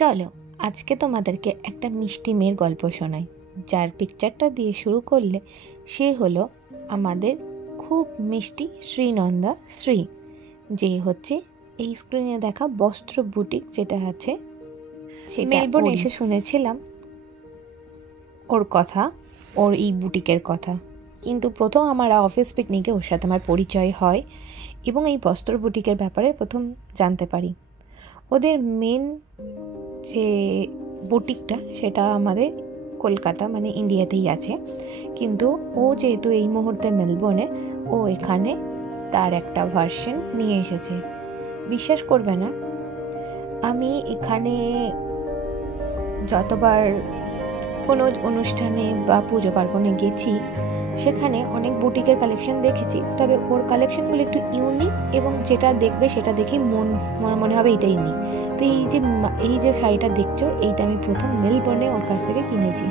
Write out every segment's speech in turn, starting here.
চলো আজকে তোমাদেরকে একটা মিষ্টি মেয়ের গল্প শোনাই, যার পিকচারটা দিয়ে শুরু করলে সে হলো আমাদের খুব মিষ্টি শ্রীনন্দা শ্রী, যে হচ্ছে এই স্ক্রিনে দেখা বস্ত্র বুটিক যেটা আছে সেটা। মেলবোর্নে এসে শুনেছিলাম ওর কথা, ওর এই বুটিকের কথা, কিন্তু প্রথম আমার অফিস পিকনিকে ওর সাথে আমার পরিচয় হয় এবং এই বস্ত্র বুটিকের ব্যাপারে প্রথম জানতে পারি। ওদের মেন যে বুটিকটা সেটা আমাদের কলকাতা মানে ইন্ডিয়াতেই আছে, কিন্তু ও যেহেতু এই মুহূর্তে মেলবোর্নে, ও এখানে তার একটা ভার্সন নিয়ে এসেছে। বিশ্বাস করবে না, আমি এখানে যতবার কোনো অনুষ্ঠানে বা পুজো পার্বণে গেছি সেখানে অনেক বুটিকের কালেকশন দেখেছি, তবে ওর কালেকশনগুলো একটু ইউনিক এবং যেটা দেখবে সেটা দেখেই মনে হবে এটাই নিই। তো এই যে শাড়িটা দেখছো, এইটা আমি প্রথম মেলবোর্নে ওর কাছ থেকে কিনেছি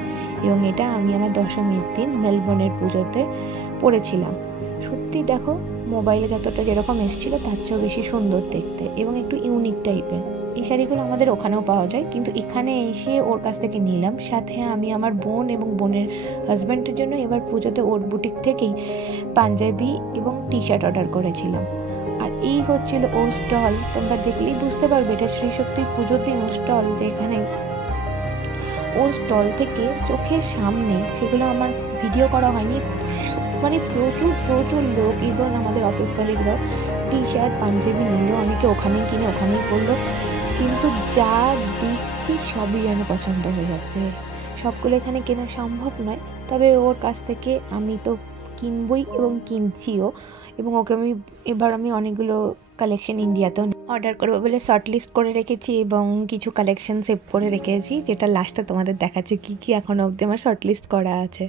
এবং এটা আমি আমার দশমীর দিন মেলবোর্নের পুজোতে পরেছিলাম। সত্যি দেখো, মোবাইলে যতটা যেরকম এসেছিলো তার চেয়েও বেশি সুন্দর দেখতে এবং একটু ইউনিক টাইপের। এই শাড়িগুলো আমাদের ওখানেও পাওয়া যায়, কিন্তু এখানে এসে ওর কাছ থেকে নিলাম। সাথে আমি আমার বোন এবং বোনের হাজব্যান্ডের জন্য এবার পুজোতে ওর বুটিক থেকেই পাঞ্জাবি এবং টি শার্ট অর্ডার করেছিলাম। আর এই হচ্ছিল ও স্টল, তোমরা দেখলেই বুঝতে পারবে এটা শ্রী শক্তির পুজোর দিন ও স্টল, যেখানে ওর স্টল থেকে চোখের সামনে, সেগুলো আমার ভিডিও করা হয়নি, মানে প্রচুর লোক এবং আমাদের অফিস কলিগরাও টি শার্ট পাঞ্জাবি নিল, অনেকে ওখানেই কিনে ওখানেই পরলো, কিন্তু যা দেখছি সবই যেন পছন্দ হয়ে যাচ্ছে। সবগুলো এখানে কেনা সম্ভব নয়, তবে ওর কাছ থেকে আমি তো কিনবই এবং কিনছিও, এবং ওকে এবার আমি অনেকগুলো কালেকশন ইন্ডিয়াতেও অর্ডার করবো বলে শর্ট লিস্ট করে রেখেছি এবং কিছু কালেকশন সেভ করে রেখেছি, যেটা লাস্টে তোমাদের দেখাচ্ছে কী কী এখনও অবধি আমার শর্ট লিস্ট করা আছে।